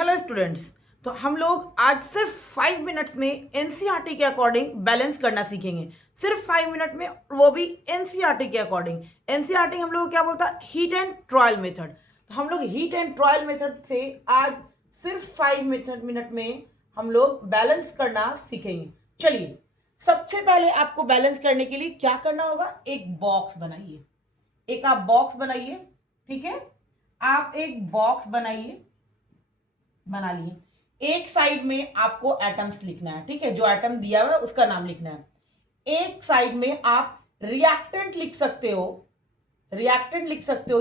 Hello students. तो हम लोग आज सिर्फ 5 मिनट्स में एनसीईआरटी के अकॉर्डिंग बैलेंस करना सीखेंगे। सिर्फ 5 मिनट में, वो भी एनसीईआरटी के अकॉर्डिंग। एनसीईआरटी हम लोग को क्या बोलता है? Heat and trial method. तो हम लोग हीट एंड ट्रायल मेथड से आज सिर्फ 5 मिनट में हम लोग बैलेंस करना सीखेंगे। चलिए, सबसे पहले आपको बैलेंस करने के लिए क्या करना होगा? एक बॉक्स बनाइए। एक आप बॉक्स बनाइए, ठीक है? आप एक बॉक्स बना लिए। एक साइड में आपको एटम्स लिखना है, ठीक है? जो एटम दिया हुआ है उसका नाम लिखना है। एक साइड में आप रिएक्टेंट लिख सकते हो,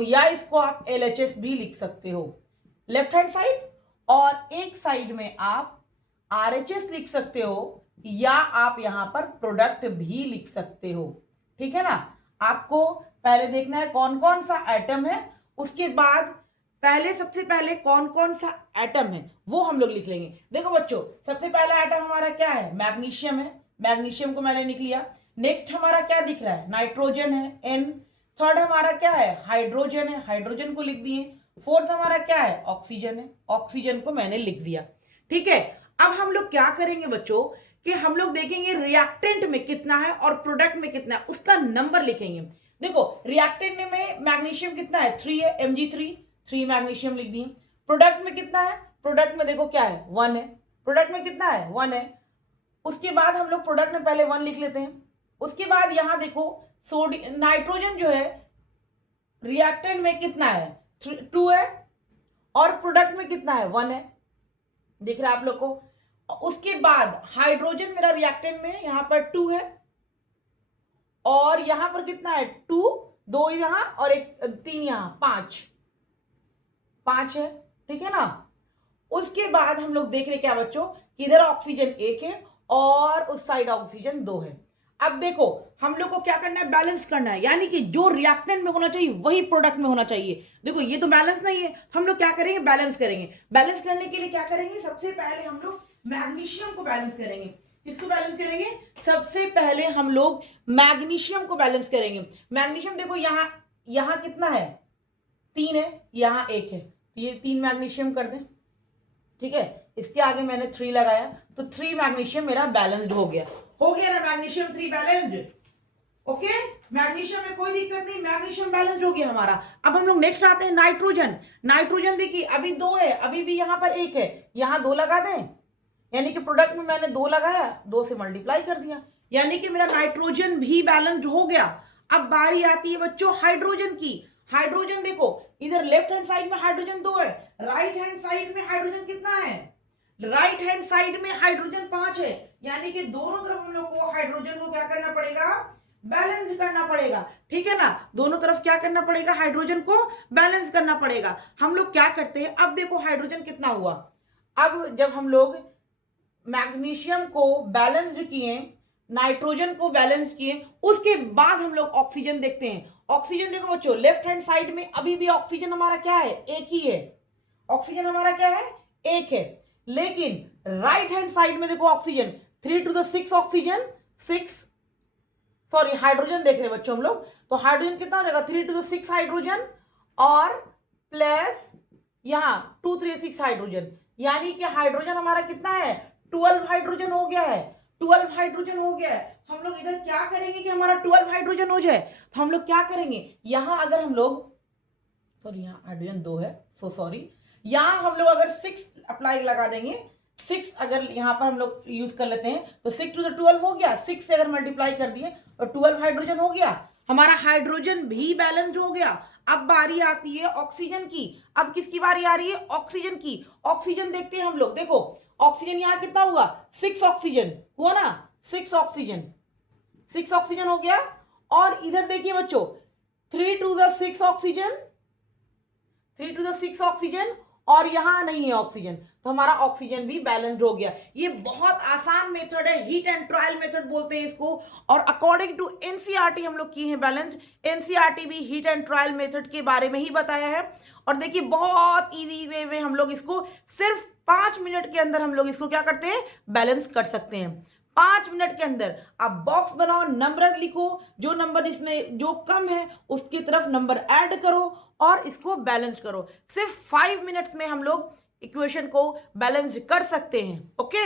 या इसको आप एलएचएस भी लिख सकते हो, लेफ्ट हैंड साइड। और एक साइड में आप आरएचएस लिख सकते हो, या आप यहां पर प्रोडक्ट भी लिख सकते हो, ठीक है ना? आपको पहले देखना है कौन कौन सा एटम है, उसके बाद सबसे पहले कौन कौन सा एटम है वो हम लोग लिख लेंगे। देखो बच्चों, सबसे पहला एटम हमारा क्या है? मैग्नीशियम है। मैग्नीशियम को मैंने लिख लिया। नेक्स्ट हमारा क्या दिख रहा है? नाइट्रोजन है, N। थर्ड हमारा क्या है? हाइड्रोजन है, हाइड्रोजन को लिख दिए। फोर्थ हमारा क्या है? ऑक्सीजन है, ऑक्सीजन को मैंने लिख दिया, ठीक है? अब हम लोग क्या करेंगे बच्चों कि हम लोग देखेंगे रिएक्टेंट में कितना है और प्रोडक्ट में कितना है, उसका नंबर लिखेंगे। देखो, रिएक्टेंट में मैग्नीशियम कितना है? 3 है, Mg3 मैग्नीशियम लिख दिए। प्रोडक्ट में कितना है? प्रोडक्ट में देखो क्या है? 1 है। प्रोडक्ट में कितना है? 1 है। उसके बाद हम लोग प्रोडक्ट में पहले 1 लिख लेते हैं। उसके बाद यहां देखो, सोडियम नाइट्रोजन जो है रिएक्टेंट में कितना है? 2 है। और प्रोडक्ट में कितना है? 1 है। दिख रहा है आप लोग को? उसके बाद हाइड्रोजन मेरा रिएक्टेंट में यहां पर 2 है, और यहां पर कितना है? 2, 2 यहां और 3 यहां, 5 है, ठीक है ना? उसके बाद हम लोग देख रहे क्या बच्चों कि इधर ऑक्सीजन 1 है और उस साइड ऑक्सीजन 2 है। अब देखो, हम लोग को क्या करना है? बैलेंस करना है, यानी कि जो रिएक्टेंट में होना चाहिए वही प्रोडक्ट में होना चाहिए। देखो, ये तो बैलेंस नहीं है, हम लोग क्या करेंगे? बैलेंस करेंगे। बैलेंस करने के लिए क्या करेंगे? सबसे पहले हम लोग मैग्नीशियम को बैलेंस करेंगे। किसको बैलेंस करेंगे? सबसे पहले हम लोग मैग्नीशियम को बैलेंस करेंगे। मैग्नीशियम देखो, यहां कितना है? 3 है, यहां 1 है, तो ये 3 मैग्नीशियम कर दें, ठीक है? इसके आगे मैंने 3 लगाया, तो 3 मैग्नीशियम मेरा बैलेंस्ड हो गया ना? Magnesium 3 balanced, okay? मैग्नीशियम में कोई दिक्कत नहीं, मैग्नीशियम बैलेंस्ड हो गया हमारा। अब हम लोग नेक्स्ट आते हैं नाइट्रोजन। नाइट्रोजन देखिए, अभी 2 है, अभी भी यहां पर 1 है, यहां 2 लगा दें, यानी कि प्रोडक्ट में मैंने 2 लगाया, 2 से मल्टीप्लाई कर दिया, यानी कि मेरा नाइट्रोजन भी बैलेंस्ड हो गया। अब बारी आती है बच्चों हाइड्रोजन की। हाइड्रोजन देखो, इधर लेफ्ट हैंड साइड में हाइड्रोजन 2 है, राइट हैंड साइड में हाइड्रोजन कितना है? राइट हैंड साइड में हाइड्रोजन 5 है, यानी कि दोनों तरफ हम लोग को हाइड्रोजन को क्या करना पड़ेगा? बैलेंस करना पड़ेगा, ठीक है ना? दोनों तरफ क्या करना पड़ेगा? हाइड्रोजन को बैलेंस करना पड़ेगा। हम लोग क्या करते हैं? अब देखो हाइड्रोजन कितना हुआ। अब जब हम लोग मैग्नीशियम को बैलेंस्ड किए, नाइट्रोजन को बैलेंस किए, उसके बाद हम लोग ऑक्सीजन देखते हैं। ऑक्सीजन देखो बच्चों, लेफ्ट हैंड साइड में अभी भी ऑक्सीजन हमारा क्या है? 1 ही है। ऑक्सीजन हमारा क्या है? 1 है। लेकिन राइट हैंड साइड में देखो oxygen 3 to the 6 oxygen, 6 sorry hydrogen देख रहे हैं बच्चों हम लोग। तो हाइड्रोजन कितना हो जाएगा? 3 to the 6 हाइड्रोजन, और प्लस यहां 2 3 6 हाइड्रोजन, यानी कि हाइड्रोजन हमारा कितना है? 12 हाइड्रोजन हो गया है। 12 हाइड्रोजन हो गया है। हम लोग इधर क्या करेंगे कि हमारा 12 हाइड्रोजन हो जाए? तो हम लोग क्या करेंगे, यहां अगर हम लोग, सॉरी यहां हाइड्रोजन 2 है, सो सॉरी, यहां हम लोग अगर 6 अप्लाई लगा देंगे, 6 अगर यहां पर हम लोग यूज कर लेते हैं, तो 6 to the 12 हो गया। 6 से अगर मल्टीप्लाई कर दिए तो 12 हाइड्रोजन हो गया। हमारा हाइड्रोजन भी बैलेंस्ड हो गया। अब बारी आती है ऑक्सीजन की। अब किसकी बारी आ रही है? ऑक्सीजन की। ऑक्सीजन देखते हैं हम लोग। देखो, ऑक्सीजन यहां कितना हुआ? 6 ऑक्सीजन हुआ ना? 6 ऑक्सीजन, 6 ऑक्सीजन हो गया। और इधर देखिए बच्चों, 3 to the 6 oxygen, 3 to the 6 oxygen, और यहां नहीं है ऑक्सीजन, तो हमारा ऑक्सीजन भी बैलेंस्ड हो गया। ये बहुत आसान मेथड है, हीट एंड ट्रायल मेथड बोलते हैं इसको, और अकॉर्डिंग टू एनसीईआरटी हम लोग किए हैं बैलेंस्ड। एनसीईआरटी भी हीट एंड ट्रायल मेथड के बारे में ही बताया है। और देखिए, बहुत इजी वे में हम लोग इसको सिर्फ 5 मिनट के अंदर हम लोग इसको क्या करते हैं? बैलेंस कर सकते हैं। 5 मिनट के अंदर आप बॉक्स बनाओ, नंबर लिखो, जो नंबर इसमें जो कम है उसकी तरफ नंबर ऐड करो और इसको बैलेंस करो। सिर्फ 5 मिनट्स में हम लोग इक्वेशन को बैलेंस कर सकते हैं। ओके।